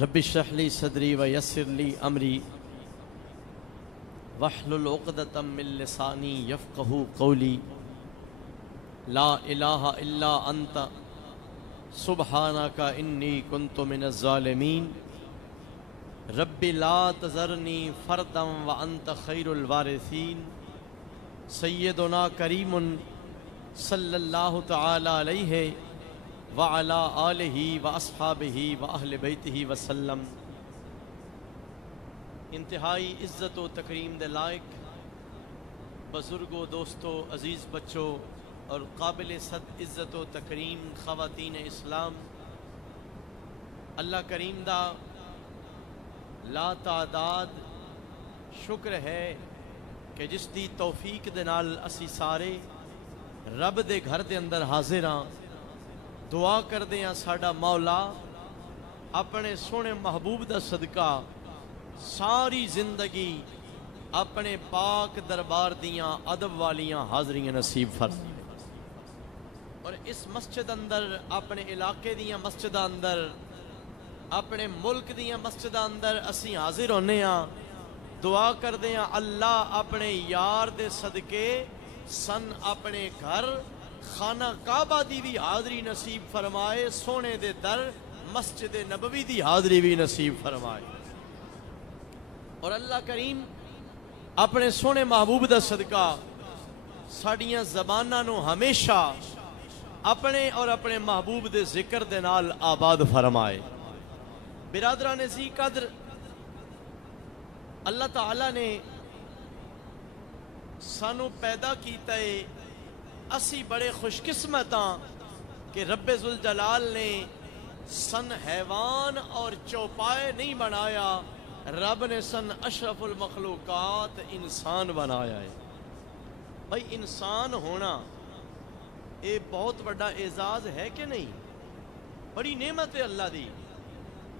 رب اشرح لی صدری ویسر لی امری واحلل عقدۃ من لسانی یفقہوا قولی لا الہ الا انت سبحانک انی کنت من الظالمین رب لا تذرنی فردا وانت خیر الوارثین سیدنا کریم صلی اللہ تعالی علیہ وعلی آلہ واصحابہ واہل بیتہ وسلم۔ انتہائی عزت و تکریم دے لائق بزرگوں، دوستوں، عزیز بچوں اور قابل صد عزت و تکریم خواتین اسلام، اللہ کریم دا لا تعداد شکر ہے کہ جس دی توفیق دے نال اسی سارے رب دے گھر دے اندر حاضر ہاں۔ دعا کر دیا ساڈا مولا اپنے سونے محبوب دا صدقہ ساری زندگی اپنے پاک دربار دیاں ادب والیاں حاضریاں نصیب فرمائے، اور اس مسجد اندر، اپنے علاقے دیاں مسجد اندر، اپنے ملک دیاں مسجد اندر اسی حاضر ہونے ہاں۔ دعا کر دیا اللہ اپنے یار دے صدقے سن اپنے گھر خانہ کعبہ دی بھی حاضری نصیب فرمائے، سونے دے در مسجد نبوی دی حاضری بھی نصیب فرمائے، اور اللہ کریم اپنے سونے محبوب دا صدقہ ساڑیاں زباناں نو ہمیشہ اپنے اور اپنے محبوب دے ذکر دے نال آباد فرمائے۔ برادران ذی قدر، اللہ تعالیٰ نے سانو پیدا کیتا ہے، اسی بڑے خوش قسمت ہاں کہ رب ذوالجلال نے سن حیوان اور چوپائے نہیں بنایا، رب نے سن اشرف المخلوقات انسان بنایا ہے۔ بھائی انسان ہونا یہ بہت بڑا اعزاز ہے کہ نہیں؟ بڑی نعمت ہے اللہ دی۔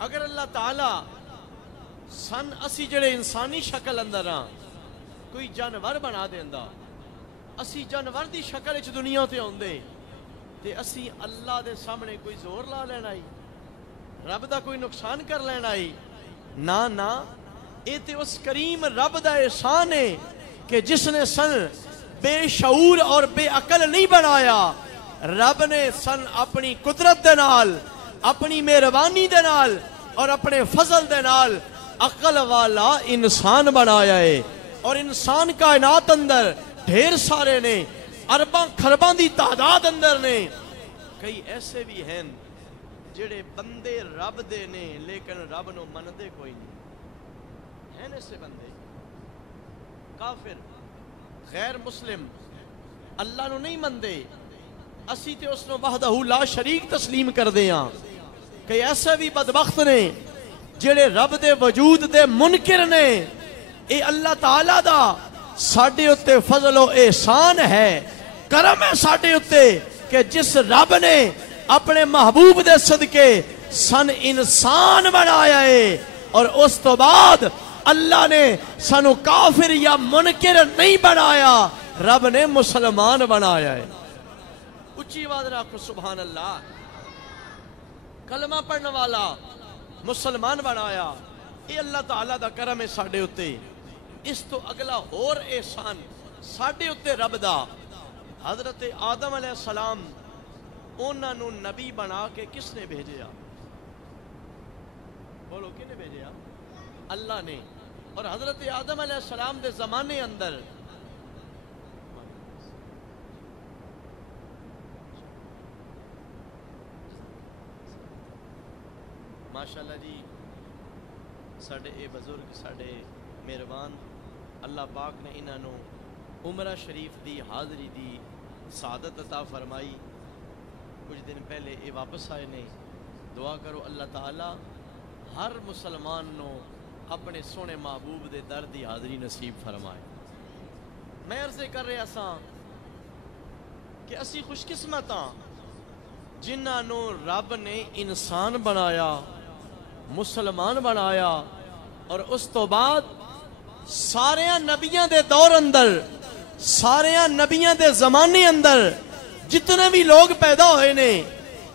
اگر اللہ تعالیٰ سن اسی جڑے انسانی شکل اندر ہاں کوئی جانور بنا دیندا، اسی جانور دی شکل اچ دنیا تے ہوندے تے اسی اللہ دے سامنے کوئی زور لا لینا ہی، رب دا کوئی نقصان کر لینا ہی؟ نا نا، اے تے اس کریم رب دا احسان ہے کہ جس نے سن بے شعور اور بے عقل نہیں بنایا، رب نے سن اپنی قدرت دے نال، اپنی مہربانی دے نال اور اپنے فضل دے نال عقل والا انسان بنایا ہے۔ اور انسان کائنات اندر ڈھیر سارے نے، ارباں خرباں دی تعداد اندر نے، کئی ایسے بھی ہیں جڑے بندے رب دے نے لیکن رب نو مندے کوئی نہیں ہیں۔ ایسے بندے کافر غیر مسلم اللہ نو نہیں مندے، اسی تے اس نو وحدہ لا شریک تسلیم کر دیاں۔ کئی ایسے بھی بدبخت نے جڑے رب دے وجود دے منکر نے۔ اے اللہ تعالیٰ دا ساڈے اتے فضل و احسان ہے، کرم ہے ساڈے اتے کہ جس رب نے اپنے محبوب دے صدقے سن انسان بنایا ہے، اور اس تو بعد اللہ نے سانو کافر یا منکر نہیں بنایا، رب نے مسلمان بنایا ہے۔ اچھی آواز رکھو سبحان اللہ۔ کلمہ پڑھنے والا مسلمان بنایا، یہ اللہ تعالیٰ دا کرم ہے ساڈے اتے۔ اس تو اگلا اور احسان ساڈے اتے رب دا، حضرت آدم علیہ السلام انہاں نو نبی بنا کے کس نے بھیجیا؟ بولو کس نے بھیجیا؟ اللہ نے۔ اور حضرت آدم علیہ السلام دے زمانے اندر ماشاءاللہ جی ساڑھے اے بزرگ ساڑھے مہربان، اللہ پاک نے انہاں نو عمرہ شریف دی حاضری دی سعادت عطا فرمائی۔ کچھ دن پہلے اے واپس آئے نے۔ دعا کرو اللہ تعالی ہر مسلمان نو اپنے سونے محبوب دے در دی حاضری نصیب فرمائے۔ میں عرض کر رہا سا کہ اسی خوش قسمت ہاں جنہاں نو رب نے انسان بنایا، مسلمان بنایا، اور اس تو بعد سارے نبیاں دے دور اندر، سارے نبیاں دے زمانے اندر جتنے بھی لوگ پیدا ہوئے نے،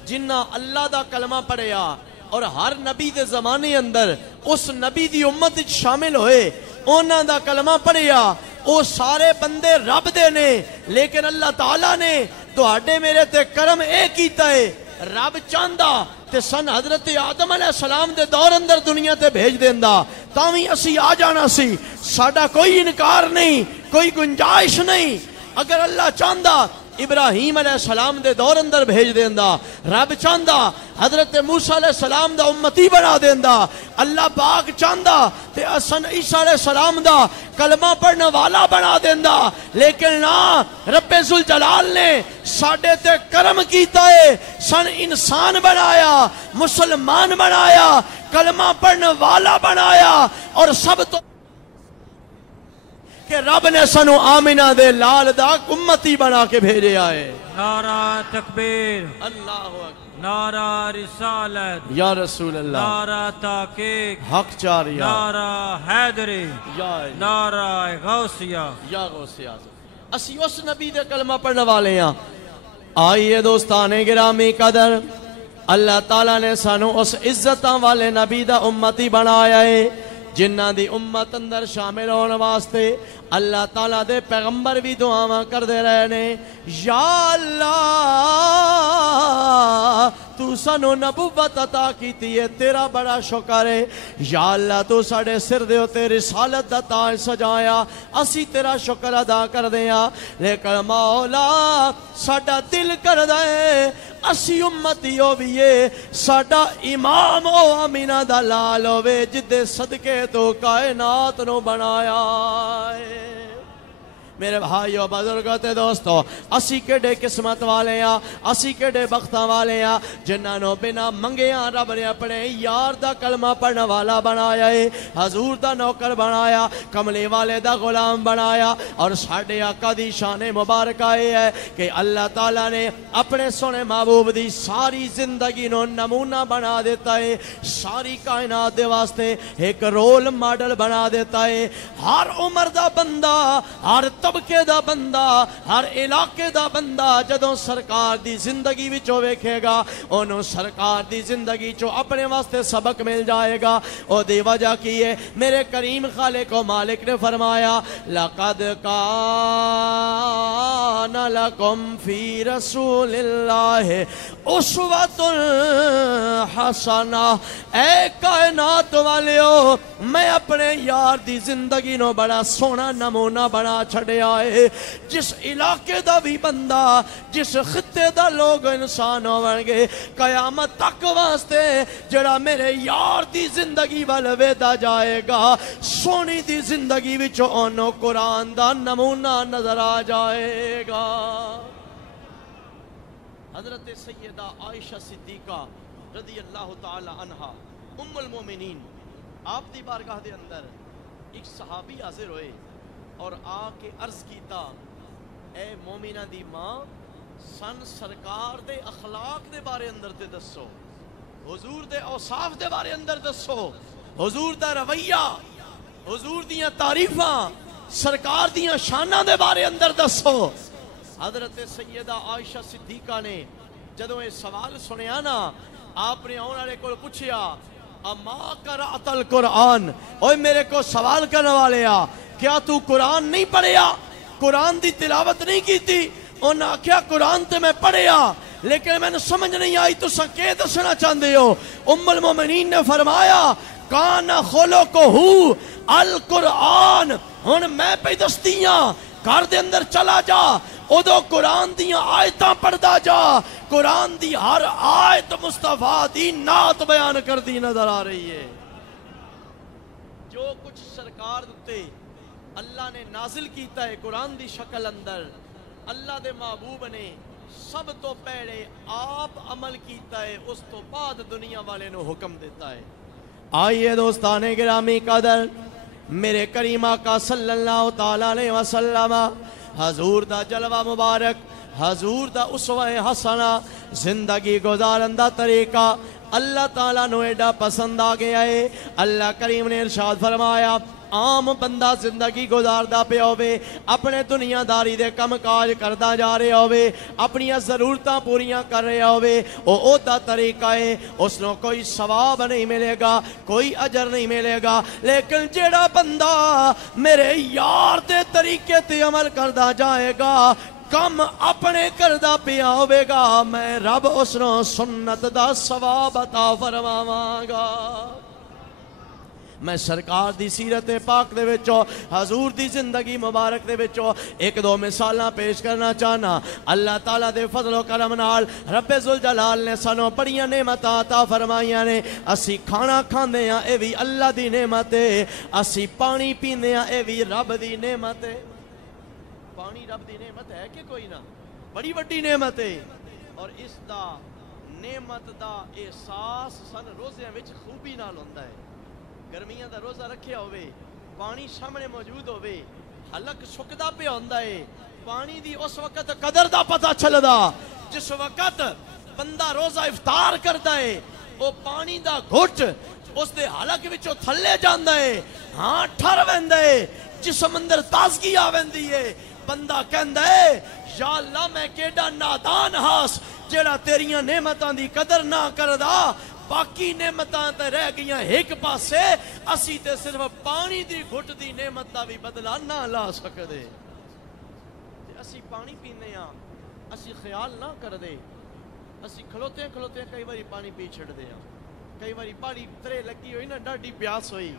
جنہ اللہ دا کلمہ پڑھیا، اور ہر نبی دے زمانے اندر اس نبی دی امت وچ شامل ہوئے انہاں دا کلمہ پڑھیا او سارے بندے رب دے نے لیکن اللہ تعالیٰ نے تہاڈے میرے تے کرم اے کیتا ہے رب چاہندا تے سن حضرت آدم علیہ السلام دے دور اندر دنیا تے بھیج دیندا تاویں اسی آ جانا سی ساڈا کوئی انکار نہیں کوئی گنجائش نہیں اگر اللہ چاہندا ابراہیم علیہ السلام دے دور اندر بھیج دیندا رب چاہندا حضرت موسیٰ علیہ السلام دا امتی بنا دیندا اللہ پاک چاہندا تے اسن عیسیٰ علیہ السلام دا کلمہ پڑھنے والا بنا دیندا لیکن نا رب ذوالجلال نے ساڈے تے کرم کیتا ہے سن انسان بنایا مسلمان بنایا کلمہ پڑھنے والا بنایا اور سب تو کہ رب نے سنو آمینہ دے لال دا امتی بنا کے بھیجے آئے نعرہ تکبیر اللہ اکبر نعرہ رسالت یا رسول اللہ نعرہ تحقیق حق چاریہ نعرہ حیدری نعرہ غوثیہ یا غوث اعظم اسی اس نبی دے کلمہ پڑھنے والے ہیں آئیے دوستان گرامی قدر اللہ تعالیٰ نے سانو اس عزتاں والے نبی دا امتی بنایا ہے جنہ دی امت اندر شامل ہونے واسطے اللہ تعالیٰ دے پیغمبر بھی دعاواں کر دے رہے نے یا اللہ تو سانو نبوت عطا کیتی ہے تیرا بڑا شکر ہے یا اللہ تو ساڑے سر دے ہوتے رسالت دا تاج سجایا اسی تیرا شکر ادا کر دیا لیکن مولا ساڑا دل کر دے اسی امتی ہوئیے ساڑا امام او امینہ دا لال ہوئے جدے صدقے تو کائنات نو بنایا ہے میرے بھائیو بزرگوں تے دوستو اسی کیڑے قسمت والے ہیں اسی کیڑے بختاں والے ہیں جنہاں نو بنا منگیاں رب نے اپنے یار دا کلمہ پڑھنے والا بنایا ہے حضور دا نوکر بنایا کملی والے دا غلام بنایا اور ساڈے آقا دی شان مبارک آئے ہے کہ اللہ تعالیٰ نے اپنے سونے محبوب دی ساری زندگی نو نمونہ بنا دیتا ہے ساری کائنات دے واسطے ایک رول ماڈل بنا دیتا ہے ہر عمر دا بندہ ہر طبقے دا بندہ ہر علاقے دا بندہ جدوں سرکار دی زندگی وچوں ویکھے گا انہوں سرکار دی زندگی چو اپنے واسطے سبق مل جائے گا او دی وجہ کی ہے میرے کریم خالق و مالک نے فرمایا لَقَدْ كَانَ لَكُمْ فِي رَسُولِ اللَّهِ أُسْوَةٌ حَسَنَةٌ اے کائنات والیو میں اپنے یار دی زندگی نو بڑا سونا نمونہ بنا چھڑے آئے جس علاقے دا بھی بندہ جس خطے دا لوگ انسان ہوانگے قیامت تک واسطے جڑا میرے یار دی زندگی والویدہ جائے گا سونی دی زندگی وچو انو قرآن دا نمونہ نظر آ جائے گا حضرت سیدہ عائشہ صدیقہ رضی اللہ تعالی عنہ ام المومنین آپ دی بارگاہ دے اندر ایک صحابی حاضر ہوئے اور آ کے عرض کیتا اے مومنہ دی ماں سن سرکار دے اخلاق دے بارے اندر تے دسو حضور دے اوصاف دے بارے اندر دسو حضور دا رویہ حضور دیاں تعریفاں سرکار دیاں شاناں دے بارے اندر دسو حضرت سیدہ عائشہ صدیقہ نے جدوں یہ سوال سنیا نا آپ نے آنے والے کو پوچھیا اما قرأت القرآن اوہ میرے کو سوال کرنے والے کیا تو قرآن نہیں پڑھیا قرآن دی تلاوت نہیں کی تھی انہاں کیا قرآن تے میں پڑھیا لیکن میں نے سمجھ نہیں آئی تو سکے دسنا چاہتے ہو ام المومنین نے فرمایا کان خلقہ القرآن ہن میں پہ دستیاں گھر دے اندر چلا جا ادو قرآن دیاں آیتاں پڑھدا جا قرآن دی ہر آیت مصطفیٰ دی نعت بیان کر دی نظر آ رہی ہے جو کچھ سرکار دتے اللہ نے نازل کیتا ہے قرآن دی شکل اندر اللہ دے محبوب نے سب تو پہلے آپ عمل کیتا ہے اس تو بعد دنیا والے نو حکم دیتا ہے آئیے دوستان گرامی قدر میرے کریم آقا صلی اللہ تعالیٰ علیہ وسلم حضور دا جلوہ مبارک حضور دا اسوہ حسنہ زندگی گزارندہ طریقہ اللہ تعالیٰ نو ایڈا پسند آ گیا ہے اللہ کریم نے ارشاد فرمایا عام بندہ زندگی گزاردا پیا ہوے اپنے دنیا داری دے کم کاج کردا جا رہا ہوے اپنی ضرورتاں پوریاں کر رہا ہوے او دا طریقہ ہے اس نو کوئی ثواب نہیں ملے گا کوئی اجر نہیں ملے گا لیکن جیڑا بندہ میرے یار دے طریقے تے عمل کردا جائے گا کم اپنے کردہ پیا ہوئے گا میں رب اس نو سنت دا ثواب عطا فرماواں گا میں سرکار دی سیرت پاک دے وچوں حضور دی زندگی مبارک دے وچوں ایک دو مثالاں پیش کرنا چاہنا اللہ تعالیٰ دے فضل و کرم نال رب ذوالجلال نے سانو بڑیاں نعمتاں عطا فرمائیاں نے اسی کھانا کھاندے ہاں اے وی اللہ دی نعمت ہے اسی پانی پیندے ہاں اے وی رب دی نعمت ہے پانی رب دی نعمت ہے کہ کوئی نہ بڑی بڑی نعمت ہے اور اس دا نعمت دا احساس سن روزیاں وچ خوبی نال ہوندا ہے گرمیاں دا روزہ رکھیا ہوئے پانی سامنے موجود ہوئے حلق سکدا پہ ہوندا ہے پانی دی اس وقت قدر دا پتہ چلدا جس وقت بندہ روزہ افطار کرتا ہے وہ پانی دا گھٹ اس دے حلق وچوں تھلے جاندا ہے ہاں ٹھر ویندا ہے جسم اندر تازگی آویندی ہے بندہ کہندا ہے یا اللہ میں کیڑا نادان ہاس جیڑا تیریاں نعمتاں دی قدر نہ کردا باقی نعمتاں تے رہ گئیاں ایک پاسے اسی تے صرف پانی دی گھٹ دی نعمت دا بھی بدلہ نہ لا سکدے اسی پانی پینے ہاں اسی خیال نہ کر دے اسی کھلوتے کھلوتے کئی باری پانی پی چھڑ دے ہاں کئی باری پانی ترے لگی ہوئی نا ڈاڈی پیاس ہوئی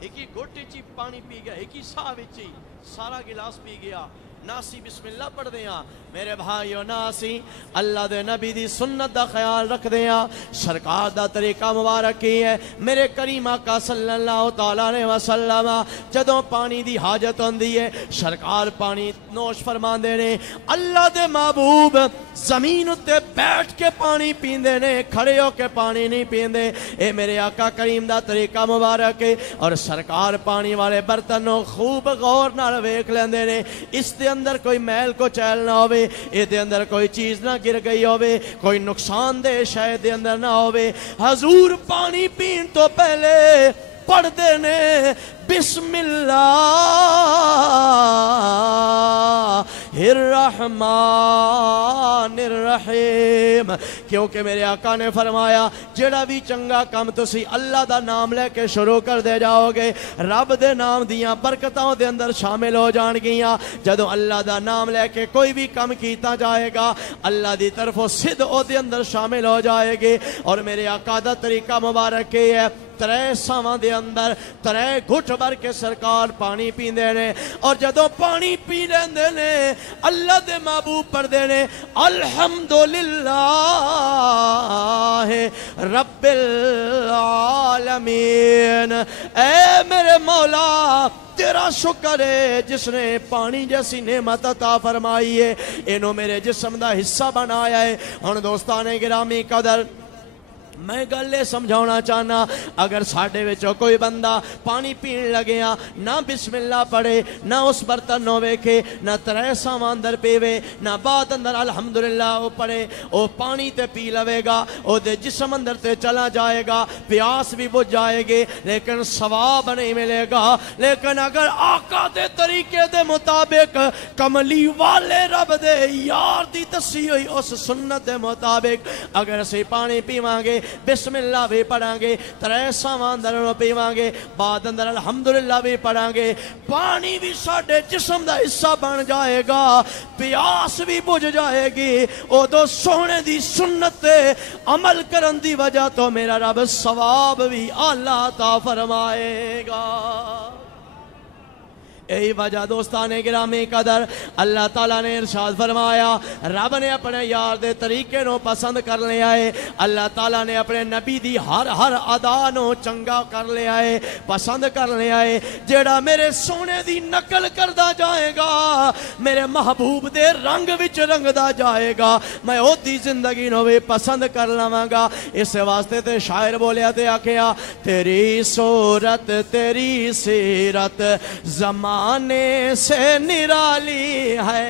ایک ہی گھٹ چی پانی پی گیا ایک ہی ساہ وچ سارا گلاس پی گیا ناسی بسم اللہ پڑھ دیاں میرے بھائیو ناسی اللہ دے نبی دی سنت دا خیال رکھ دیاں سرکار دا طریقہ مبارک کی ہے میرے کریم آقا صلی اللہ تعالیٰ علیہ وسلم جدوں پانی دی حاجت ہوندی ہے سرکار پانی نوش فرمان دے نے اللہ دے محبوب زمین اتے بیٹھ کے پانی پیندے نے کھڑے ہو کے پانی نہیں پیندے اے میرے آقا کریم دا طریقہ مبارک ہے اور سرکار پانی والے برتنوں خوب غور نال ویکھ لیندے نے اس دے اندر کوئی میل کو چیل نہ ہوئے اے دے اندر کوئی چیز نہ گر گئی ہوئے کوئی نقصان دے شاید دے اندر نہ ہوئے حضور پانی پین تو پہلے پڑھ دینے بسم اللہ الرحمن الرحیم کیونکہ میرے آقا نے فرمایا جڑا بھی چنگا کام تسی اللہ دا نام لے کے شروع کر دے جاؤ گے رب دے نام دیاں برکتاں دے اندر شامل ہو جان گیاں جدو اللہ دا نام لے کے کوئی بھی کام کیتا جائے گا اللہ دی طرف صد او دے اندر شامل ہو جائے گے اور میرے آقا دا طریقہ مبارک ہے ترے ساواں دے اندر ترے گھٹ بھر کے سرکار پانی پیندے نے اور جدوں پانی پی لیندے نے اللہ دے محبوب پڑھدے نے الحمدللہ رب العالمین اے میرے مولا تیرا شکر ہے جس نے پانی جیسی نعمت عطا فرمائی ہے انہوں میرے جسم دا حصہ بنایا ہے ہن دوستان گرامی قدر میں گلے سمجھاؤنا چاہنا اگر ساڑھے وچوں کوئی بندہ پانی پین لگیا نہ بسم اللہ پڑھے نہ اس برتن نو ویکھے نہ ترے ساواں اندر پیوے نہ بعد اندر الحمدللہ وہ پڑھے وہ پانی تے پی لوے گا وہ دے جسم اندر تے چلا جائے گا پیاس بھی بجھ جائے گی لیکن ثواب نہیں ملے گا لیکن اگر آقا دے طریقے دے مطابق کملی والے رب دے یار دی دسی ہوئی اس سنت دے مطابق اگر اسی پانی پیواں گے بسم اللہ بھی پڑھاں گے ترے ساواں اندر پیواں گے بعد اندر الحمدللہ بھی پڑھاں گے پانی بھی ساڈے جسم دا حصہ بن جائے گا پیاس بھی بجھ جائے گی او دو سونے دی سنت عمل کرن دی وجہ تو میرا رب ثواب بھی اللہ عطا فرمائے گا یہی وجہ دوستان گرامی قدر اللہ تعالیٰ نے ارشاد فرمایا رب نے اپنے یار دے طریقے نو پسند کر لیا ہے اللہ تعالیٰ نے اپنے نبی دی ہر ادا نو چنگا کر لیا ہے پسند کر لیا ہے جیڑا میرے سونے دی نقل کردہ جائے گا میرے محبوب دے رنگ وچ رنگ دا جائے گا میں او دی زندگی نو بھی پسند کر لواں گا اس واسطے تے شاعر بولیا تے آکھیا تیری صورت تیری سیرت زمان سے نرالی ہے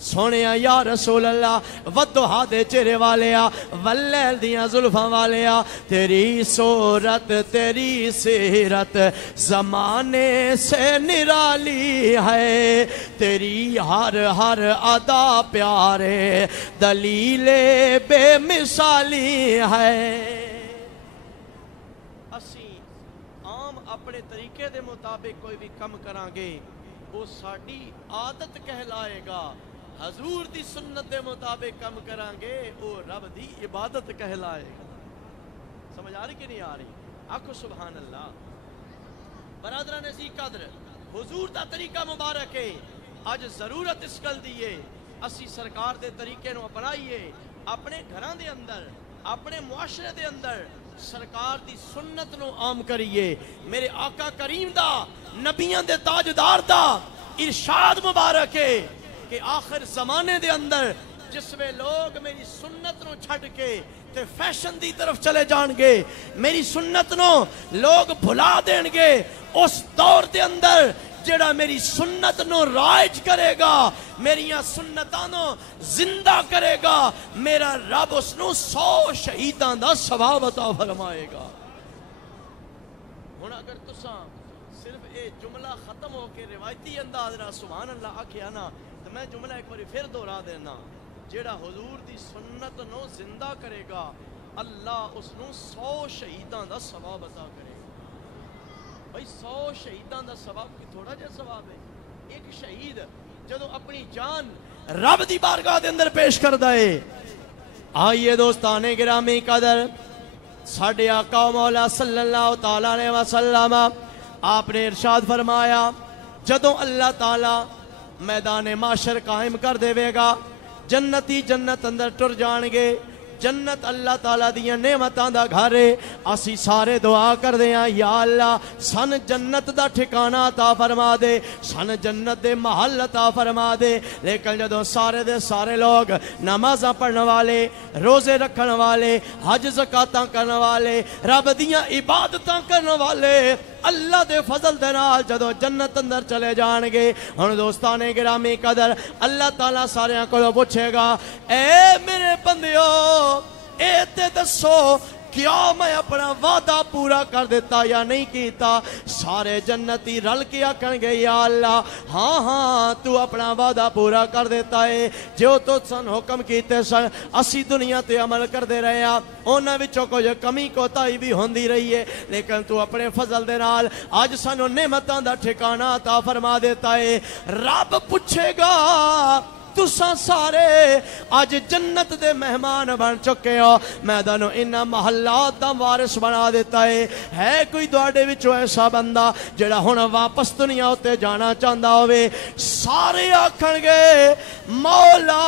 سونے یا رسول اللہ ودھا دے چہرے والیا واللیل دیاں زلفاں والیا تیری صورت تیری سیرت زمانے سے نرالی ہے تیری ہر ہر ادا پیارے دلیل بے مثالی ہے اسی عام اپنے طریقے دے مطابق کوئی بھی کم کران گے وہ ساڑی عادت کہلائے گا حضور دی سنت دے مطابق کم کران گے وہ رب دی عبادت کہلائے گا سمجھ آ رہی کہ نہیں آ رہی آکھو سبحان اللہ برادران عزیز قدر حضور دا طریقہ مبارک ہے آج ضرورت اس گل دیئے اسی سرکار دے طریقے نو اپنائیے اپنے گھران دے اندر اپنے معاشرے دے اندر سرکار دی سنت نو عام کریے میرے آقا کریم دا نبیان دے تاجدار دا ارشاد مبارک ہے کہ آخر زمانے دے اندر جس میں لوگ میری سنت نو چھڑ کے تے فیشن دی طرف چلے جان گے میری سنت نو لوگ بھلا دیں گے اس دور دے اندر جڑا میری سنت نو رائج کرے گا میری سنتانو زندہ کرے گا میرا رب اس نو 100 شہیدان دا ثواب عطا فرمائے گا ہن اگر تساں صرف اے جملہ ختم ہو کے روایتی انداز نہ سبحان اللہ آکھیا نا تو میں جملہ ایک باری پھر دہرا دینا جیڑا حضور دی سنت نو زندہ کرے گا اللہ اس نو 100 شہیدان دا ثواب عطا کرے گا بھائی 100 شہیدان دا ثواب کوئی تھوڑا جا ثواب ہے ایک شہید جدو اپنی جان رب دی بارگاہ دے اندر پیش کر دائے آئیے دوستان گرامی قدر ساڑھے آقا مولا صلی اللہ تعالیٰ علیہ وسلم آپ نے ارشاد فرمایا جدو اللہ تعالیٰ میدان معاشر قائم کر دے گا جنتی جنت اندر ٹر جان گے جنت اللہ تعالیٰ دیاں نعمتاں دا گھر ہے اسی سارے دعا کر دیاں یا اللہ سن جنت دا ٹھکانہ عطا فرما دے سن جنت دے محل عطا فرما دے لیکن جدوں سارے دے سارے لوگ نمازاں پڑھنے والے روزے رکھنے والے حج زکاتاں کرنے والے رب دیاں عبادتاں کرنے والے اللہ دے فضل دے نال جدو جنت اندر چلے جان گے ہن دوستان گرامی قدر اللہ تعالیٰ سارے کو پوچھے گا اے میرے بندیو اے تے دسو کیا میں اپنا وعدہ پورا کر دیتا یا نہیں کیتا سارے جنتی رل کے آکھن گے یا اللہ ہاں ہاں تو اپنا وعدہ پورا کر دیتا ہے جو تو سن حکم کیتے سن اسی دنیا تے عمل کر دے رہے ہیں اونا وچوں کو جو کمی کوتاہی بھی ہوندی رہی ہے لیکن تو اپنے فضل دے نال آج سانو نعمتاں دا ٹھکانہ عطا فرما دیتا ہے رب پوچھے گا تساں سارے آج جنت دے مہمان بن چکے ہو میں دانو انہاں محلات دا وارث بنا دیتا ہے کوئی دوڑے وچوں ایسا بندہ جڑا ہن واپس دنیا ہوتے جانا چاہندا ہوئے سارے آکھن گے مولا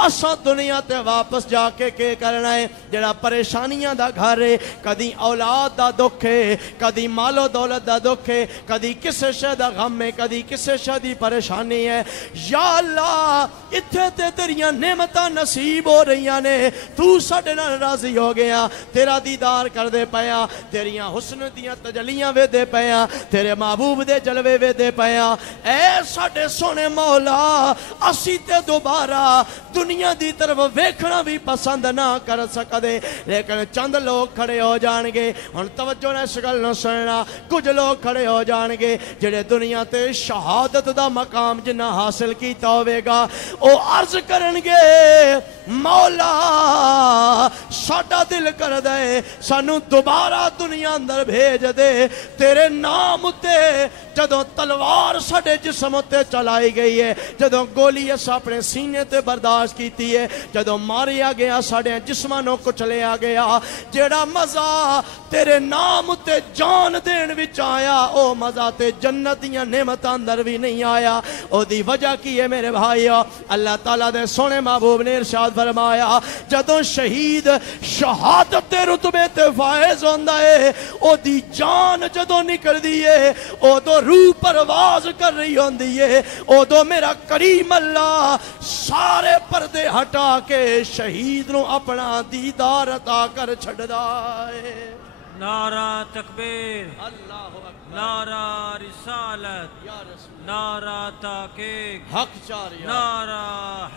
اساں دنیا تے واپس جا کے کرنا ہے جڑا پریشانیاں دا گھر ہے کدی اولاد دا دکھ ہے کدی مال و دولت دا دکھ ہے کدی کسے شے دا غم ہے کدی کسے شے دی پریشانی ہے یا اللہ اتھے تے تیریاں نعمتاں نصیب ہو رہیاں نے تو ساڈے نال راضی ہو گیا تیرا دیدار کر دے پیا تیریاں حسن دیاں تجلیاں وے دے پیا تیرے محبوب دے جلوے وے دے پیا اے ساڈے سونے مولا اسی تے دوبارہ دنیا دی طرف ویکھنا بھی پسند نہ کر سکدے لیکن چند لوگ کھڑے ہو جان گے ہن توجہ نہ اس گل نوں سننا کچھ لوگ کھڑے ہو جان گے جڑے دنیا تے شہادت دا مقام جنہ حاصل کیتا ہوئے گا او عرض کرن گے مولا ساڈا دل کر دے سانو دوبارہ دنیا اندر بھیج دے تیرے نام تے جدوں تلوار ساڈے جسم تے چلائی گئی ہے جدوں گولی اس اپنے سینے تے برداشت کیتی ہے جدوں ماریا گیا ساڈے جسماں نوں کچلیا گیا جیڑا مزہ تیرے نام تے جان دین وچ آیا او مزہ تے جنت دیاں نعمتاں اندر بھی نہیں آیا او دی وجہ کی ہے میرے بھائیو اللہ تعالیٰ دے سونے محبوب نے ارشاد فرمایا جدوں شہید شہادت تے رتبے تے فائز ہوندا ہے او دی جان جدوں نکل دی ہے او تو روح پرواز کر رہی ہوندی ہے او تو میرا کریم اللہ سارے پردے ہٹا کے شہید نو اپنا دیدار عطا کر چھڑدا ہے نعرہ تکبیر اللہ اکبر نعرہ رسالت یا رسول نعرہ تحقیق حق چار نعرہ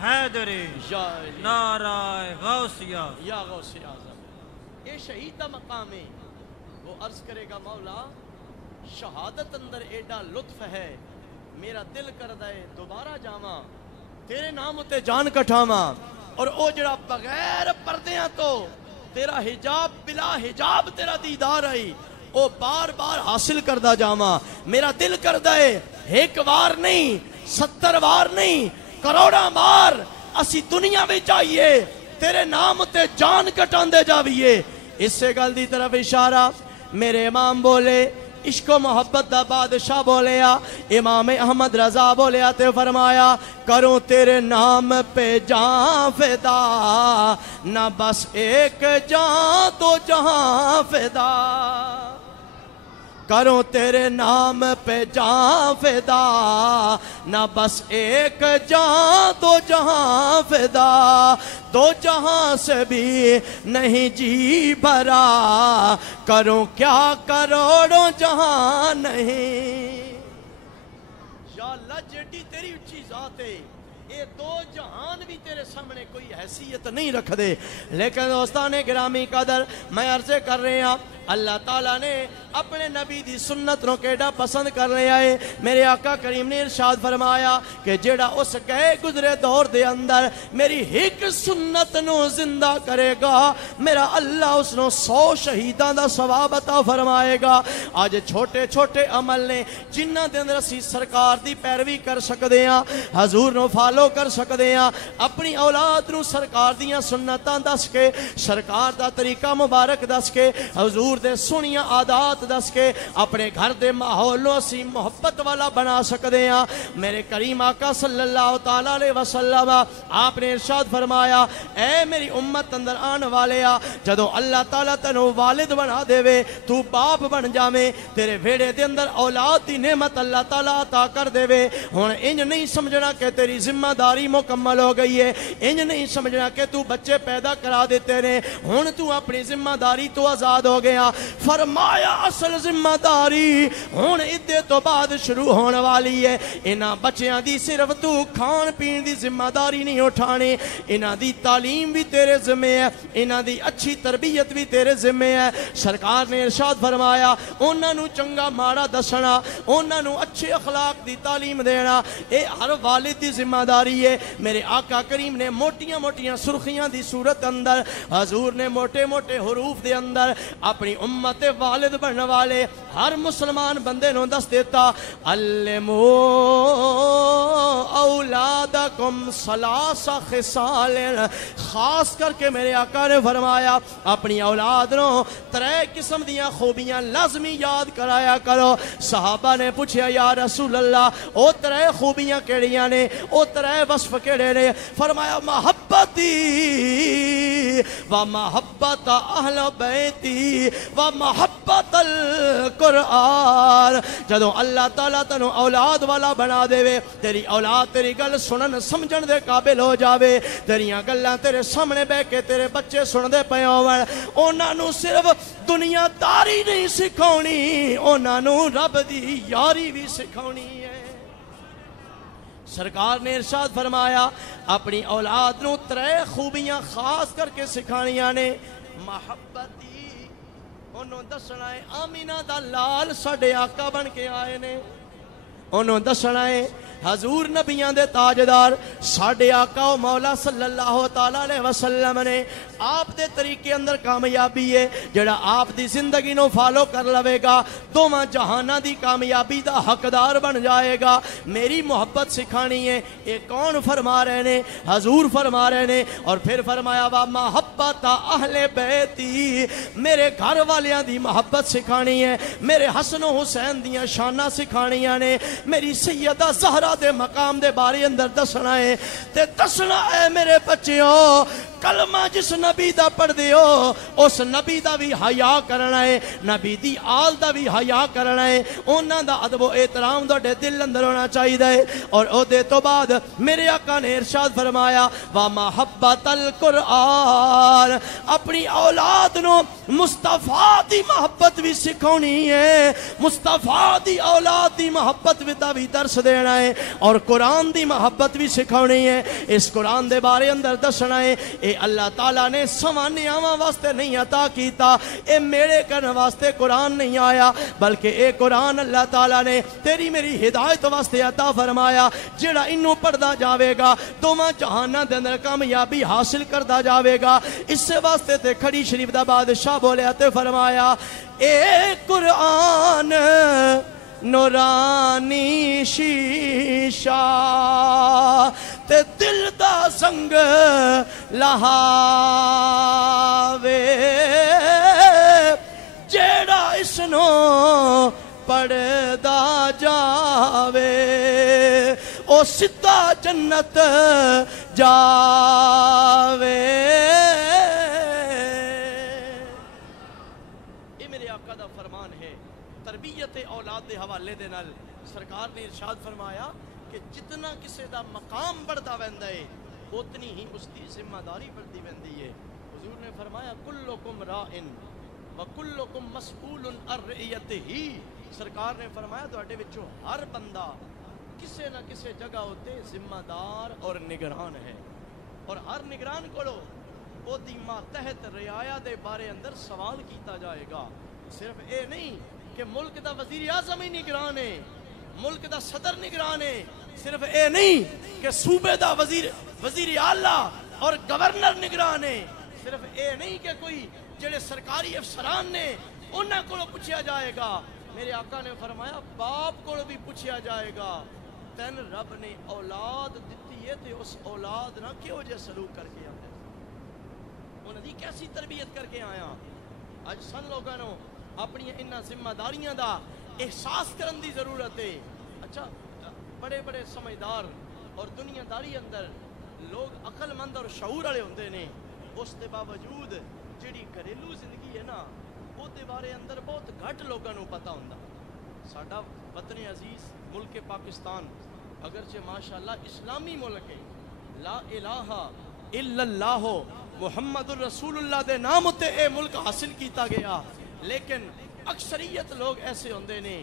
حیدری یا نعرہ غوثیہ یا غوث اعظم۔ یہ شہید کا مقام ہے، وہ عرض کرے گا مولا شہادت اندر ایڈا لطف ہے، میرا دل کردا ہے دوبارہ جاواں تیرے نام تے جان کٹھاواں، اور او جڑا بغیر پردیاں تو تیرا حجاب بلا حجاب تیرا دیدار آئی او بار بار حاصل کردا جاواں۔ میرا دل کردا ہے ایک وار نہیں 70 وار نہیں کروڑاں بار اسی دنیا میں چاہیے تیرے نام تے جان کٹاندے جاویے۔ اس سے گل دی طرف اشارہ میرے امام بولے، عشق و محبت دا بادشاہ بولیا، امام احمد رضا بولیا تے فرمایا کروں تیرے نام پہ جان فدا، نہ بس ایک جان تو جہاں فدا، کروں تیرے نام پہ جان فدا، نہ بس ایک جان تو جہاں فدا، دو جہاں سے بھی نہیں جی بھرا، کروں کیا کروڑوں جہاں نہیں۔ یا اللہ جیڑی تیری اچھی ذات ہے، یہ دو جہان بھی تیرے سامنے کوئی حیثیت نہیں رکھ دے۔ لیکن دوستان گرامی قدر میں عرضے کر رہے ہیں اللہ تعالیٰ نے اپنے نبی دی سنت نو کیڑا پسند کر رہے آئے۔ میرے آقا کریم نے ارشاد فرمایا کہ جیڑا اس گئے گزرے دور دے اندر میری ایک سنت نو زندہ کرے گا، میرا اللہ اس نو 100 شہیدان دا ثواب عطا فرمائے گا۔ آج چھوٹے چھوٹے عمل نے جنہ دے اندر اسی سرکار دی پیروی کر سکدے ہیں، حضور نو فالو کر سکدے ہیں، اپنی اولاد نو سرکار دیاں سنتاں دس کے، سرکار دا طریقہ مبارک دس کے، حضور دے سنیاں عادات دس کے اپنے گھر دے ماحول اسی محبت والا بنا سکدے ہیں۔ میرے کریم آقا صلی اللہ تعالی علیہ وسلم آپ نے ارشاد فرمایا اے میری امت اندر آن والے جدو اللہ تعالیٰ تینوں والد بنا دے وے، تو باپ بن جاویں، تیرے ویڑے دے اندر اولاد دی نعمت اللہ تعالیٰ عطا کر دے وے، ہن انج نہیں سمجھنا کہ تیری ذمہ داری مکمل ہو گئی ہے، انج نہیں سمجھنا کہ تو بچے پیدا کرا دیتے نے، ہن تو اپنی ذمہ داری تو آزاد ہو گیا۔ فرمایا اصل ذمہ داری ہن ادے تو بعد شروع ہونے والی ہے، انہاں بچیاں دی صرف تو کھان پین دی ذمہ داری نہیں اٹھانی، انہاں دی تعلیم بھی تیرے ذمہ ہے، انہاں دی اچھی تربیت بھی تیرے ذمہ ہے۔ سرکار نے ارشاد فرمایا انہاں نو چنگا ماڑا دسنا، انہاں نو اچھے اخلاق دی تعلیم دینا، اے ہر والد دی ذمہ داری ہے۔ میرے آقا کریم نے موٹیاں موٹیاں سرخیاں دی صورت اندر، حضور نے موٹے موٹے حروف دے اندر اپنی امت والد بننے والے ہر مسلمان بندے نو دس دیتا علمو اولادکم ثلاث خصال، خاص کر کے میرے آقا نے فرمایا اپنی اولاد نو 3 قسم دیاں خوبیاں لازمی یاد کرایا کرو۔ صحابہ نے پوچھا یا رسول اللہ او 3 خوبیاں کیڑیاں نے، او 3 وصف کیڑے نے؟ فرمایا محبتی و محبت اہل بیتی و محبت القرآن۔ جدو اللہ تعالیٰ تنو اولاد والا بنا دے وے، تیری اولاد تیری گل سنن سمجھن دے قابل ہو جاوے، تیریاں گلاں تیرے سامنے بے کے تیرے بچے سن دے پے ہون، انہاں نو صرف دنیا داری نہیں سکھاونی، انہاں نو رب دی یاری بھی سکھاونی ہے۔ سرکار نے ارشاد فرمایا اپنی اولاد نو 3 خوبیاں خاص کر کے سکھانیاں نے۔ محبتی انہوں دسنا ہے آمینہ دا لال ساڈے آقا بن کے آئے نے، انہوں دسنا ہے حضور نبیان دے تاجدار ساڈے آقا و مولا صلی اللہ تعالیٰ علیہ وسلم نے آپ دے طریقے اندر کامیابی ہے، جڑا آپ دی زندگی نو فالو کر لوے گا دوواں جہانہ دی کامیابی دا حقدار بن جائے گا۔ میری محبت سکھانی ہے، یہ کون فرما رہے نے؟ حضور فرما رہے نے، اور پھر فرمایا وا محبت اہل بیتی، میرے گھر والیاں دی محبت سکھانی ہے، میرے حسن و حسین دیاں شانہ سکھانیاں نے، میری سیدہ زہرہ دے مقام دے بارے اندر دسنا ہے تے دسنا ہے میرے بچیوں کلمہ جس نبی دا پڑھ دیو اس نبی دا بھی حیا کرنا ہے، نبی دی آل دا بھی حیا کرنا ہے، انہاں دا ادب و احترام تہاڈے دل اندر ہونا چاہیے۔ اور او دے تو بعد میرے آقا نے ارشاد فرمایا وَمَحَبَّةَ الْقُرْآنِ، اپنی اولاد نو مصطفیٰ دی محبت بھی سکھونی ہے، مصطفیٰ دی اولاد دی محبت بھی درس دینا ہے، اور قرآن دی محبت بھی سکھونی ہے۔ اس قرآن دے بارے اندر دسنا ہے اے اللہ تعالیٰ نے سوانیاواں واسطے نہیں عطا کیتا، اے میرے کرن واسطے قرآن نہیں آیا، بلکہ اے قرآن اللہ تعالیٰ نے تیری میری ہدایت واسطے عطا فرمایا، جڑا انہوں پڑھدا جاوے گا دوواں جہاناں دے اندر کامیابی حاصل کردا جاوے گا۔ اس سے واسطے تے کھڑی شریف دا بادشاہ بولیا تے فرمایا اے قرآن نورانی شیشہ تے دل دا سنگ لہاوے، جیڑا اس نو پڑھدا جاوے او سدھا جنت جاوے۔ یہ میرے آقا دا فرمان ہے۔ تربیت اولاد دے حوالے دے نال سرکار نے ارشاد فرمایا کہ جتنا کسے دا مقام بڑھدا ویندا ہے اتنی ہی اس دی ذمہ داری بڑھدی ویندی ہے۔ حضور نے فرمایا کلکم راعٍ وکلکم مسئول عن رعیتہ، سرکار نے فرمایا تواڈے وچوں ہر بندہ کسے نہ کسے جگہ ہوتے ذمہ دار اور نگران ہے، اور ہر نگران کولو او دی ماتحت رعایا دے بارے اندر سوال کیتا جائے گا۔ صرف اے نہیں کہ ملک دا وزیر اعظم ہی نگران ہے، ملک دا صدر نگران ہے، صرف اے نہیں کہ صوبے دا وزیر اعلیٰ اور گورنر نگران ہے، صرف اے نہیں کہ کوئی جڑے سرکاری افسران نے انہاں کو پوچھا جائے گا۔ میرے آقا نے فرمایا باپ کو بھی پوچھا جائے گا تین رب نے اولاد دیتی ہے تے اس اولاد نہ کیوں جے سلوک کر کے آیا، انہاں دی کیسی تربیت کر کے آیا۔ اج سن لوگاں نو اپنی انہاں ذمہ داریاں دا احساس کرن دی ضرورت ہے۔ اچھا بڑے بڑے سمجھدار اور دنیا داری اندر لوگ عقل مند اور شعور والے ہوندے نے، اس دے باوجود جڑی گھریلو زندگی ہے نا وہ دے بارے اندر بہت گھٹ لوگاں نو پتہ ہوندا۔ ساڈا وطن عزیز ملک پاکستان اگرچہ ماشاءاللہ اسلامی ملک ہے، لا الہ الا اللہ محمد الرسول اللہ دے نام تے اے ملک حاصل کیتا گیا، لیکن اکثریت لوگ ایسے ہوندے نے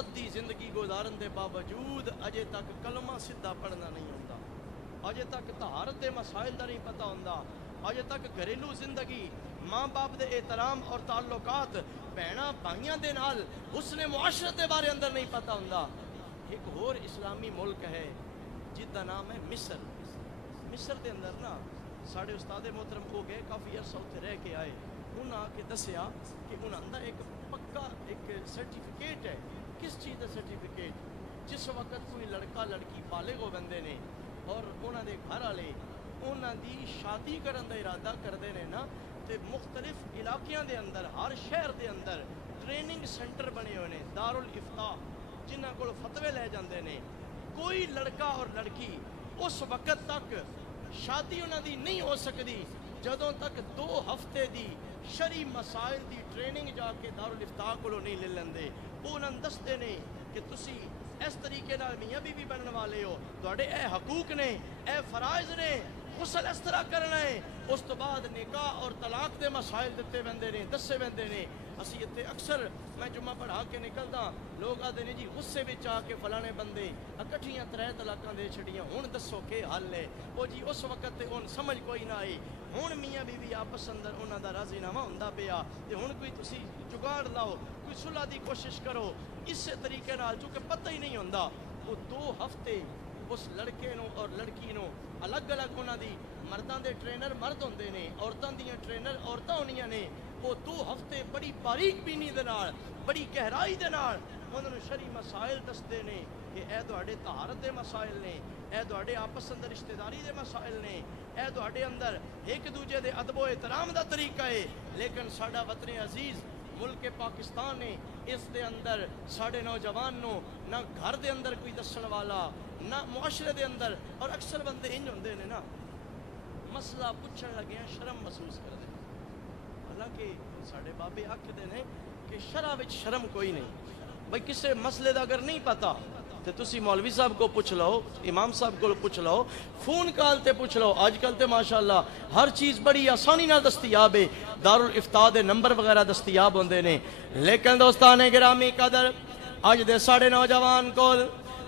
ادھی زندگی گزارن دے باوجود اجے تک کلمہ سدھا پڑھنا نہیں ہوندا، اجے تک طہارت دے مسائل دا نہیں پتہ ہوندا، اجے تک گھریلو زندگی ماں باپ دے احترام اور تعلقات بہناں بھائیاں دے نال حسن معاشرت دے بارے اندر نہیں پتہ ہوندا۔ ایک اور اسلامی ملک ہے جس دا نام ہے مصر۔ مصر دے اندر نا ساڑے استاد محترم ہو گئے کافی عرصہ اتنے رہ کے آئے، انہاں آ کے دسیا کہ انہاں دا ایک پکا ایک سرٹیفکیٹ ہے۔ کس چیز دا سرٹیفکیٹ؟ جس وقت کوئی لڑکا لڑکی بالغ ہو بندے نے اور انہاں دے گھر والے انہاں دی شادی کرن دا ارادہ کردے نے نا تے مختلف علاقیاں دے اندر ہر شہر دے اندر ٹریننگ سینٹر بنے ہوئے نے، دارالافتاء جنہاں کول فتوے لے جاندے نے۔ کوئی لڑکا اور لڑکی اس وقت تک شادی انہاں دی نہیں ہو سکتی جدوں تک 2 ہفتے دی شرعی مسائل دی ٹریننگ جا کے دارالافتاء کولوں نہیں لے لیندے۔ وہ انہاں دستے نے کہ تسی اس طریقے نال میاں بیوی بننے والے ہو، تواڈے اے حقوق نے، اے فرائض نے، غسل اس طرح کرنا ہے، اس تو بعد نکاح اور طلاق دے مسائل دیتے ویندے نے، دسے ویندے نے۔ اسی اتنے اکثر میں جمعہ پڑھا کے نکلدا لوگ آدھے نے جی غصے وچ آ کے فلانے بندے اکٹھیاں 3 طلاقاں دے چھڑیاں، ہن دسو کہ حل ہے؟ وہ جی اس وقت تے ہن سمجھ کوئی نہ آئی، ہن میاں بیوی آپس اندر انہاں دا راضی نامہ ہوندا پیا تے ہن کوئی تسی جگاڑ لاؤ، کوئی صلح دی کوشش کرو۔ اس طریقے نال چونکہ پتہ ہی نہیں ہوندا، وہ 2 ہفتے اس لڑکے نو اور لڑکی نو الگ الگ انہاں دی مرداں دے ٹرینر مرد ہوندے نے، عورتاں دیاں ٹرینر عورتاں ہونیاں نے، وہ 2 ہفتے بڑی باریک بینی دے نال بڑی گہرائی دے نال انہاں نوں شرعی مسائل دسدے نے کہ اے تہاڈے طہارت دے مسائل نے، اے تہاڈے آپس اندر رشتہ داری دے مسائل نے، اے تہاڈے اندر ایک دوجے دے ادب و احترام دا طریقہ ہے۔ لیکن ساڈا وطن عزیز ملک پاکستان نے اس دے اندر ساڈے نوجوان نو نہ گھر دے اندر کوئی دسن والا، نہ معاشرے دے اندر، اور اکثر بندے انج ہوندے نے نا مسئلہ پوچھن لگے ہیں شرم محسوس کر دے. حالانکہ ساڈے بابے آکھدے نے کہ شرع وچ شرم کوئی نہیں. بھئی کسے مسئلے دا اگر نہیں پتا تے تسی مولوی صاحب کو پوچھ لو, امام صاحب کو پوچھ لو, فون کال تے پوچھ لو. آج کل تے ماشاءاللہ ہر چیز بڑی آسانی نال دستیاب ہے, دارالافتاء دے نمبر وغیرہ دستیاب ہوندے نے. لیکن دوستان گرامی قدر, اج دے ساڈے نوجوان کول,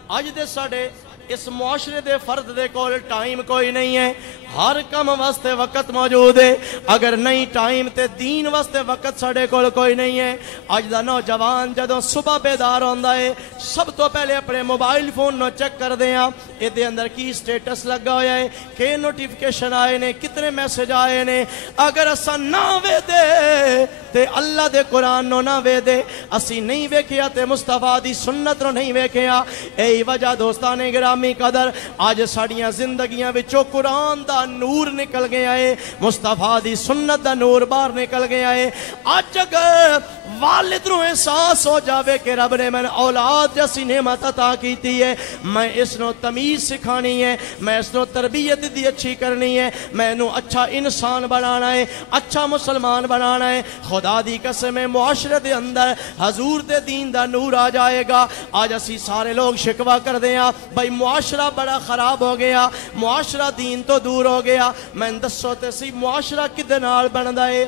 اج دے ساڈے اس معاشرے دے فرد دے کول ٹائم کوئی نہیں ہے. ہر کم واسطے وقت موجود ہے, اگر نہیں ٹائم تے دین واسطے وقت ساڈے کول کوئی نہیں ہے. اج دا نوجوان جدوں صبح بیدار ہوندا ہے سب تو پہلے اپنے موبائل فون نو چیک کردے ہاں اے دے اندر کی سٹیٹس لگا ہویا ہے, کہ نوٹیفیکیشن آئے نے, کتنے میسج آئے نے. اگر اساں نہ وے دے تے اللہ دے قرآن نو نہ وے دے, اسی نہیں ویکھیا تے مصطفیٰ دی سنت نو نہیں ویکھیا. اے وجہ دوستان گرامی قدر آج ساڑیاں زندگیاں وچوں قرآن دا نور نکل گیا ہے, مصطفیٰ دی سنت دا نور باہر نکل گیا ہے. آج اگر والد نو احساس ہو جاوے کہ رب نے میں اولاد جیسی نعمت عطا کیتی ہے, میں اس نو تمیز سکھانی ہے, میں اس نو تربیت دی اچھی کرنی ہے, میں نو اچھا انسان بنانا ہے, اچھا مسلمان بنانا ہے. خدا دی قسم معاشرے دے اندر حضور دے دین دا نور آ جائے گا. آج اسی سارے لوگ شکوہ کر دیں بھائی معاشرہ بڑا خراب ہو گیا, معاشرہ دین تو دور ہو گیا. میں دسو تے سی معاشرہ کدے نال بندا ہے؟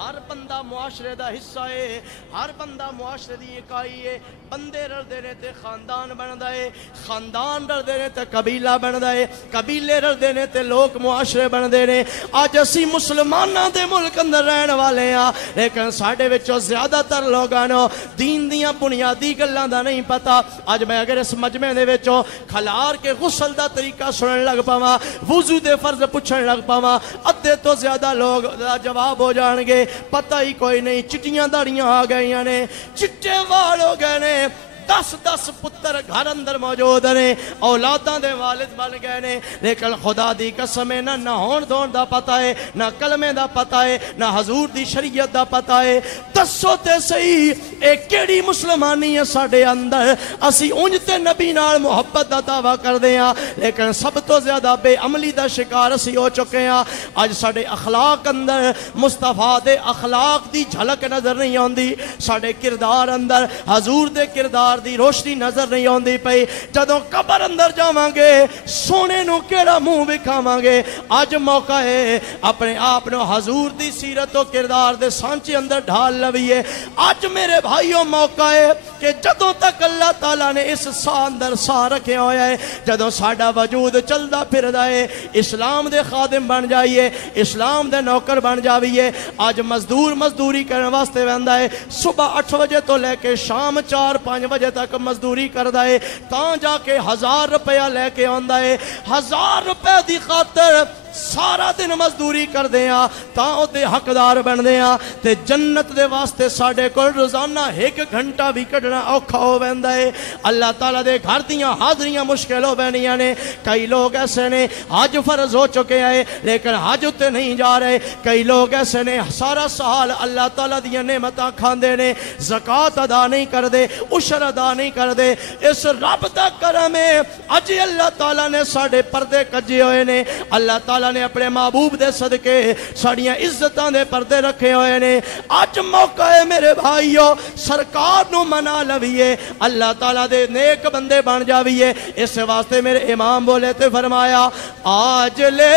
ہر بندہ معاشرے دا حصہ ہے, ہر بندہ معاشرے دی اکائی ہے. بندے رلدے نے تے خاندان بندا ہے, خاندان رلدے نے تے قبیلہ بندا ہے, قبیلے رلدے نے تے لوگ معاشرے بندے نے. اج اسی مسلماناں دے ملک اندر رہن والے ہاں, لیکن ساڈے وچوں زیادہ تر لوگاں نو دین دیاں بنیادی گلاں دا نہیں پتا. اج میں اگر اس مجمع دے وچوں کھلار کے غسل دا طریقہ سنن لگ پاواں, وضو دے فرض پوچھن لگ پاواں, ادھے تو زیادہ لوگ دا جواب ہو جان گے پتہ ہی کوئی نہیں. چٹیاں داڑیاں آ گئیاں نے, چٹے وال ہو گئے نے, 10 پتر گھر اندر موجود نے, اولاداں دے والد بن گئے نے. لیکن خدا دی قسم نہ نہون دھون دا پتہ ہے, نہ کلمے دا پتہ ہے, نہ حضور دی شریعت دا پتہ ہے. دسو تے صحیح اے کیڑی مسلمانی ہے ساڈے اندر؟ اسی اونج تے نبی نال محبت دا دعویٰ کردے ہاں, لیکن سب تو زیادہ بے عملی دا شکار اسی ہو چکے ہاں. اج ساڈے اخلاق اندر مصطفیٰ دے اخلاق دی جھلک نظر نہیں آندی, ساڈے کردار اندر حضور دے کردار دی روشنی نظر نہیں آندی پئی. جدوں قبر اندر جاواں گے سونے نو کیڑا منہ وکھاواں گے؟ اج موقع ہے اپنے آپ نو حضور دی سیرت و کردار دے سانچے اندر ڈھال لویے. اج میرے بھائیوں موقع ہے کہ جدوں تک اللہ تعالیٰ نے اس سا اندر سا رکھے ہویا ہے, جدوں ساڈا وجود چلدا پھردا ہے, اسلام دے خادم بن جائیے, اسلام دے نوکر بن جاویے. اج مزدوری کرن واسطے ویندا ہے, صبح 8 بجے تو لے کے شام 4-5 بجے تک مزدوری کردا ہے, تاں جا کے 1000 روپیہ لے کے آندا ہے. 1000 روپے دی خاطر سارا دن مزدوری کر دیاں تاں او دے حقدار بن دیاں. تے جنت دے واسطے ساڈے کول روزانہ 1 گھنٹہ بھی کڈنا اوکھا ہو ویندا ہے. اللہ تعالیٰ دے گھر دیاں حاضریاں مشکل ہو وینیاں نے. کئی لوگ ایسے نے حج فرض ہو چکے ہیں لیکن حج تے نہیں جا رہے. کئی لوگ ایسے نے سارا سال اللہ تعالیٰ دیاں نعمتاں کھاندے نے, زکوٰۃ ادا نہیں کردے, عشر ادا نہیں کردے. اس رب دا کرم ہے اج اللہ تعالیٰ نے ساڈے پردے کجے ہوئے نے. اللہ تعالیٰ نے اپنے محبوب دے صدقے ساڑیاں عزتاں دے پردے رکھے ہوئے نے. آج موقع ہے میرے بھائیو سرکار نو منا لویے, اللہ تعالیٰ دے نیک بندے بن جاویے. اس واسطے میرے امام بولے تے فرمایا آج لے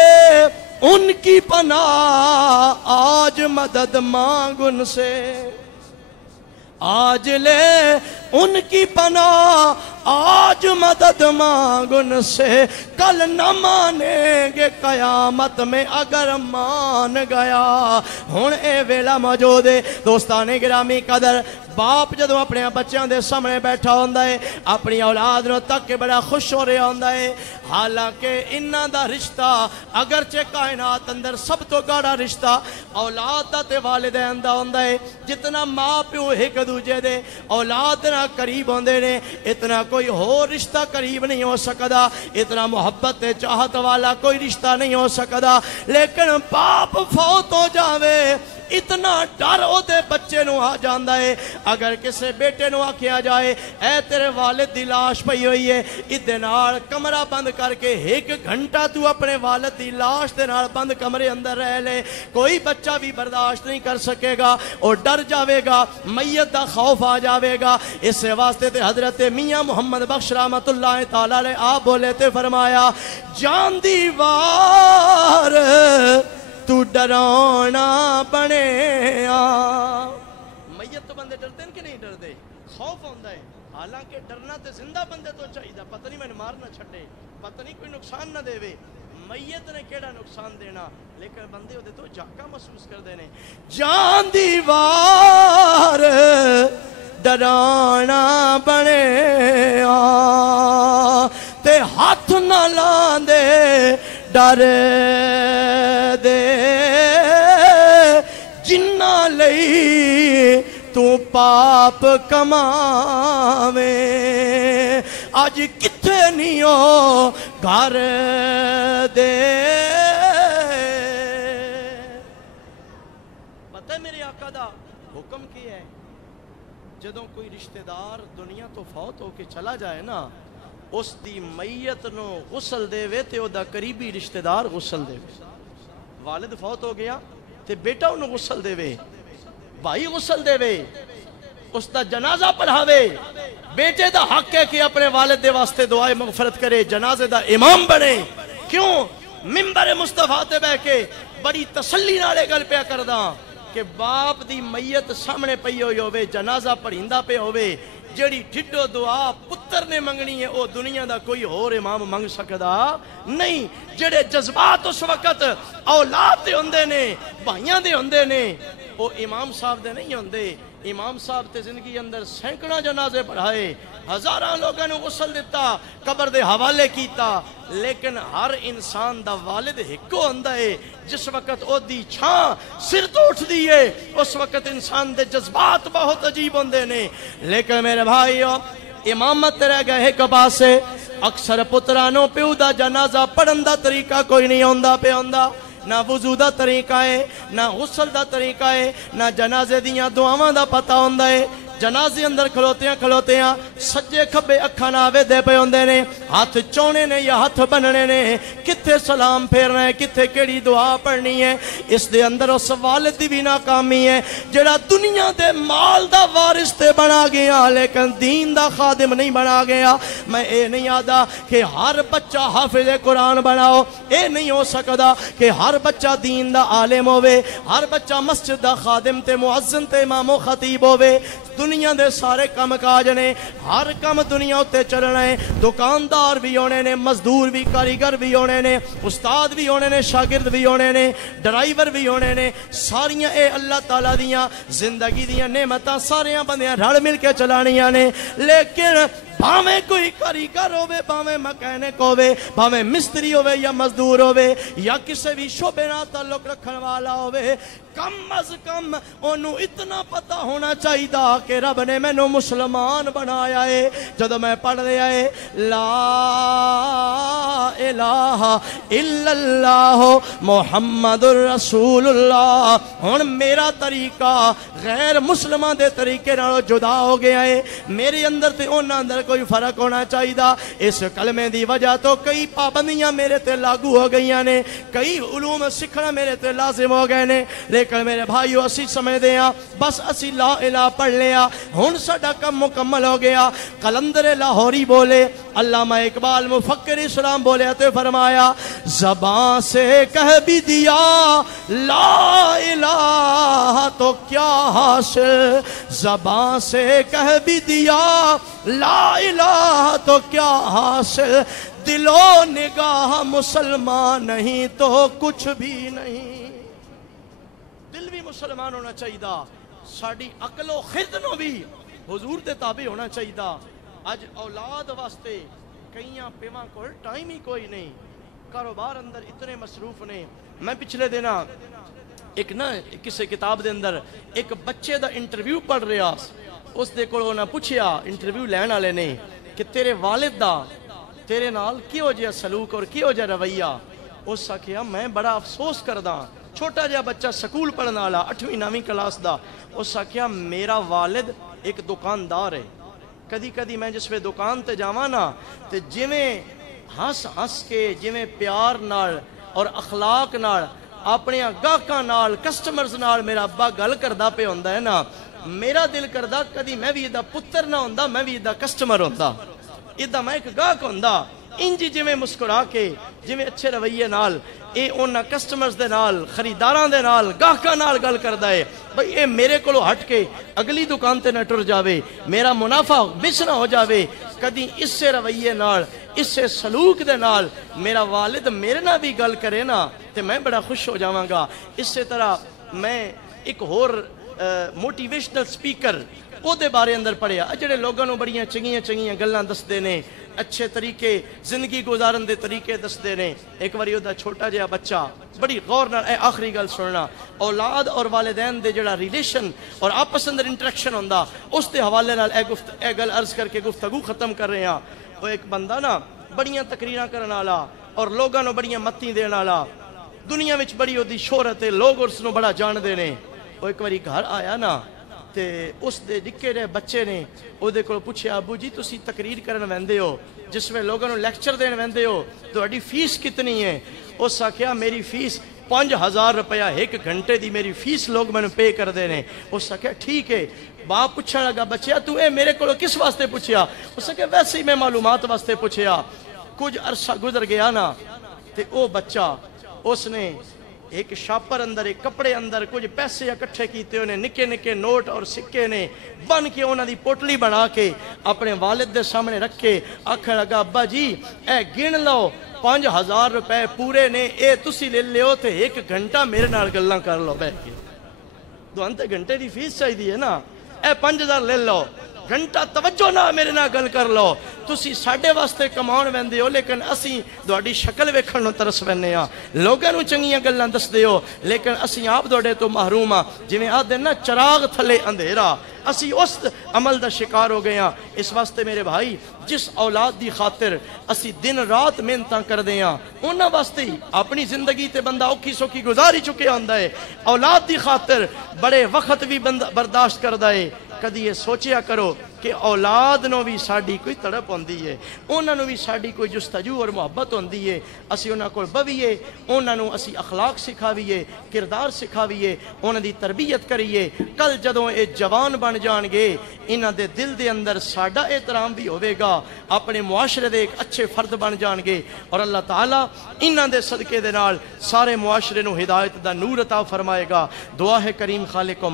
ان کی پناہ, آج مدد مانگ ان سے, آج لے ان کی پناہ, آج مدد مانگ ان سے. کل نہ مانیں گے قیامت میں اگر مان گیا. ہن اے ویلا موجود ہے دوستان گرامی قدر. باپ جدوں اپنے بچیاں دے سامنے بیٹھا ہوندا ہے اپنی اولاد نو تک کے بڑا خوش ہو رہا ہوندا ہے. حالانکہ انہاں دا رشتہ اگرچہ کائنات اندر سب تو گاڑا رشتہ اولاد دا تے والدین دا ہوندا ہے. جتنا ماں پیو ایک دوجے دے اولاد نال قریب ہوندے نے اتنا کوئی ہو رشتہ قریب نہیں ہو سکدا, اتنا محبت تے چاہت والا کوئی رشتہ نہیں ہو سکدا. لیکن باپ فوت ہو جاوے اتنا ڈر او دے بچے نو آ جاندا ہے اگر کسے بیٹے نو آکھیا جائے اے تیرے والد دی لاش پئی ہوئی ہے ادے نال کمرہ بند کر کے 1 گھنٹہ تو اپنے والد دی لاش دے نال بند کمرے اندر رہ لے کوئی بچہ بھی برداشت نہیں کر سکے گا اور ڈر جاوے گا میت دا خوف آ جاوے گا اس واسطے تے حضرت میاں محمد بخش رحمت اللہ تعالی علیہ آپ بولے تے فرمایا جان دیوار تو ڈرانا بنے میت تو بندے ڈرتے ہیں کہ نہیں ڈرتے خوف ہوندہ ہے حالانکہ ڈرنا تے زندہ بندے تو چاہیے پتہ نہیں میں نے مار نہ چھڑے پتہ نہیں کوئی نقصان نہ دے وے میت نے کیڑا نقصان دینا لیکن بندے ہوتے تو جاکا محسوس کر دینے جان دیوار ڈرانا بنے تے ہاتھ نہ لاندے ڈر دے جنہ لئی تو پاپ کماوے آج کتھے نہیں ہو گھر دے پتہ ہے میرے آقا دا حکم کی ہے جدوں کوئی رشتہ دار دنیا تو فوت ہو کے چلا جائے نا اس دی میت نو غسل دے وے تے او دا قریبی رشتہ دار غسل دے وے والد فوت ہو گیا تے بیٹا انہوں غسل دے وے بھائی غسل دے وے اس دا جنازہ پڑھاوے بیٹے دا حق ہے کہ اپنے والد دے واسطے دعائے مغفرت کرے جنازے دا امام بنے کیوں منبر مصطفیٰ تے بہ کے بڑی تسلی نالے گل پہ کردہ کہ باپ دی میت سامنے پئی ہوئی ہوئے جنازہ پڑھیندہ پہ ہوئے جڑی ڈھڈو دعا پتر نے منگنی ہے او دنیا دا کوئی اور امام منگ سکدا نہیں جڑے جذبات اس وقت اولاد دے ہوندے نے بھائیاں دے ہوندے نے او امام صاحب دے نہیں ہوندے امام صاحب تے زندگی اندر سینکڑا جنازے پڑھائے ہزاراں لوگوں نے غسل دیتا قبر دے حوالے کیتا لیکن ہر انسان دا والد ہکو ہوندا ہے جس وقت او دی چھاں سر تو اٹھ دیئے اس وقت انسان دے جذبات بہت عجیب ہوندے نے لیکن میرے بھائیو امامت رہ گئے ایک پاسے اکثر پترانوں پیو دا جنازہ پڑھن دا طریقہ کوئی نہیں ہوندا پہ ہوندا نہ وضو دا طریقہ ہے نہ غسل دا طریقہ ہے نہ جنازے دیاں دعاواں دا پتہ ہوندا ہے جنازے اندر کھلوتیاں سجے کھبے اکھاں ناوے دے پے ہوندے نے ہاتھ چونے نے یا ہاتھ بننے نے کتھے سلام پھیرنا ہے کتھے کیڑی دعا پڑھنی ہے اس دے اندر اس والد دی بھی ناکامی ہے جڑا دنیا دے مال دا وارث تے بنا گیا لیکن دین دا خادم نہیں بنا گیا میں اے نہیں آدھا کہ ہر بچہ حافظ قرآن بناؤ اے نہیں ہو سکدا کہ ہر بچہ دین دا عالم ہوئے ہر بچہ مسجد دا خادم تے معزن تے امام و خطیب ہوئے دنیا دے سارے کم کاج نے ہر کم دنیا ہوتے چلنا ہے دکاندار بھی ہونے نے مزدور بھی کاریگر بھی ہونے نے استاد بھی ہونے نے شاگرد بھی ہونے نے ڈرائیور بھی ہونے نے ساریاں اے اللہ تعالیٰ دیاں زندگی دیاں نعمتاں ساریاں بندیاں رل مل کے چلانیاں نے لیکن بھاویں کوئی کاریگر ہوئے بھاویں مکینک ہوئے بھاویں مستری ہوئے یا مزدور ہوئے یا کسی بھی شعبے نال تعلق رکھن والا ہوئے کم از کم انہوں اتنا پتہ ہونا چاہیے کہ رب نے میں نو مسلمان بنایا ہے جدو میں پڑھ رہا ہے لا الہ الا اللہ محمد الرسول اللہ ہن میرا طریقہ غیر مسلمان دے طریقے نالوں جدا ہو گیا ہے میرے اندر تے انہاں اندر کوئی فرق ہونا چاہیے اس کلمے دی وجہ تو کئی پابندیاں میرے تے لاگو ہو گئیاں نے کئی علوم سکھنا میرے تے لازم ہو گئے نے لیکن میرے بھائیو اسی سمجھ دیا بس اسی لا الہ پڑھ لیا ہن ساڈا کم مکمل ہو گیا قلندر لاہوری بولے علامہ اقبال مفکر اسلام بولے تے فرمایا زبان سے کہہ بھی دیا لا الہ تو کیا حاصل زبان سے کہہ بھی دیا لا الہ تو کیا حاصل دل و نگاہ مسلمان نہیں تو کچھ بھی نہیں دل بھی مسلمان ہونا چاہیے ساڑی عقل و خردنوں بھی حضور دے تابع ہونا چاہیے آج اولاد واسطے کئیاں پیماں کو ٹائم ہی کوئی نہیں کاروبار اندر اتنے مصروف نے میں پچھلے دینا ایک نا کسی کتاب دے اندر ایک بچے دا انٹرویو پڑھ رہا اس دے کو نہ پوچھیا انٹرویو لین والے نے کہ تیرے والد دا تیرے نال کیوں جا سلوک اور کیوں جا رویہ اس آکھیا میں بڑا افسوس کردہ چھوٹا جہا بچہ سکول پڑھنے والا 8ویں 9ویں کلاس دا، اس آکھیا میرا والد ایک دکاندار ہے، کدی کدی میں جس وے دکان تے جاواں نا تے جویں ہس ہس کے جویں پیار نال اور اخلاق نال اپنے گاہکاں نال کسٹمرز نال میرا ابا گل کردا پہ ہوندا ہے نا، میرا دل کردا کدی میں بھی ادا پتر نہ ہوندا، میں بھی ادا کسٹمر ہوندا، ادا میں ایک گاہک ہوندا، انجی جویں مسکرا کے جویں اچھے رویے نال اے انہاں کسٹمرز دے نال خریداراں دے نال گاہکاں نال گل کردا ہے بھئی اے میرے کولو ہٹ کے اگلی دکان تے نہ ٹر جاوے، میرا منافع مس نہ ہو جاوے، کدی اس سے رویے نال اس سے سلوک دے نال میرا والد میرے نہ بھی گل کرے نا تے میں بڑا خوش ہو جاواں گا۔ اس سے طرح میں ایک ہور موٹیویشنل سپیکر او دے بارے اندر پڑھیا، جڑے لوگاں نوں بڑیاں چنگیاں گلاں دسدے نے، اچھے طریقے زندگی گزارن دے طریقے دسدے نے۔ ایک واری دا چھوٹا جہا بچہ بڑی غور نال اے آخری گل سننا، اولاد اور والدین دے جڑا ریلیشن اور آپس اندر انٹریکشن ہوندا اس دے حوالے نال اے گل عرض کر کے گفتگو ختم کر رہے ہاں۔ او ایک بندہ نا بڑیاں تقریراں کرن والا اور لوگاں نوں بڑیاں متی دین والا، دنیا وچ بڑی اودی شہرت ہے، لوگ اس نوں بڑا جاندے نے۔ او ایک واری گھر آیا نا تے اس دے نکے جہے بچے نے او دے کول پوچھیا ابو جی تسی تقریر کرن ویندے ہو، جس میں لوگوں نوں لیکچر دین ویندے ہو، تہاڈی فیس کتنی ہے؟ اس آکھیا میری فیس 5000 روپیہ ایک گھنٹے دی میری فیس لوگ مینوں پے کر دے نے۔ اس آکھیا ٹھیک ہے۔ باپ پوچھن لگا بچیا تو اے میرے کولوں کس واسطے پوچھیا؟ اس آکھیا ویسے ہی میں معلومات واسطے پوچھیا۔ کچھ عرصہ گزر گیا نا تے او بچہ اس نے ایک شاپر اندر ایک کپڑے اندر کچھ پیسے اکٹھے کیتے انہیں نکے نکے نوٹ اور سکے نے بن کے انہاں دی پوٹلی بنا کے اپنے والد دے سامنے رکھ کے آکھن لگا ابا جی اے گن لو 5000 روپے پورے نے، اے تسی لے لیو تے ایک گھنٹہ میرے نال گلاں کر لو بیٹھ کے۔ دو انتے گھنٹے دی فیس چاہیے ہے نا، اے 5000 لے لو، گھنٹہ توجہ نہ میرے نال گل کر لو، تسی ساڈے واسطے کماؤن ویندے ہو لیکن اسی تہاڈی شکل ویکھن نوں ترس ویندے ہاں، لوگاں نوں چنگیاں گلاں دسدے ہو لیکن اسی آپ تہاڈے تو محروم ہاں، جویں آکھدے نا چراغ تھلے اندھیرا، اسی اس عمل دا شکار ہو گئے ہاں۔ اس واسطے میرے بھائی جس اولاد دی خاطر اسی دن رات محنتاں کردے ہاں انہاں واسطے ہی اپنی زندگی تے بندہ اوکھی سوکھی گزاری چکے ہوندا ہے، اولاد دی خاطر بڑے وقت بھی بندہ برداشت کردا ہے۔ کدی یہ سوچیا کرو کہ اولاد نو بھی ساڈی کوئی تڑپ ہوندی ہے، انہاں نو بھی ساڈی کوئی جستجو اور محبت ہوندی ہے، اسی انہاں کول بویے، انہاں نو اسی اخلاق سکھاویے، کردار سکھاویے، انہاں دی تربیت کریے، کل جدوں اے جوان بن جان گے انہاں دے دل دے اندر ساڈا احترام بھی ہوے گا، اپنے معاشرے دے ایک اچھے فرد بن جان گے، اور اللہ تعالیٰ انہاں دے صدقے دے نال سارے معاشرے نو ہدایت دا نور عطا فرمائے گا۔ دعا ہے کریم خالق و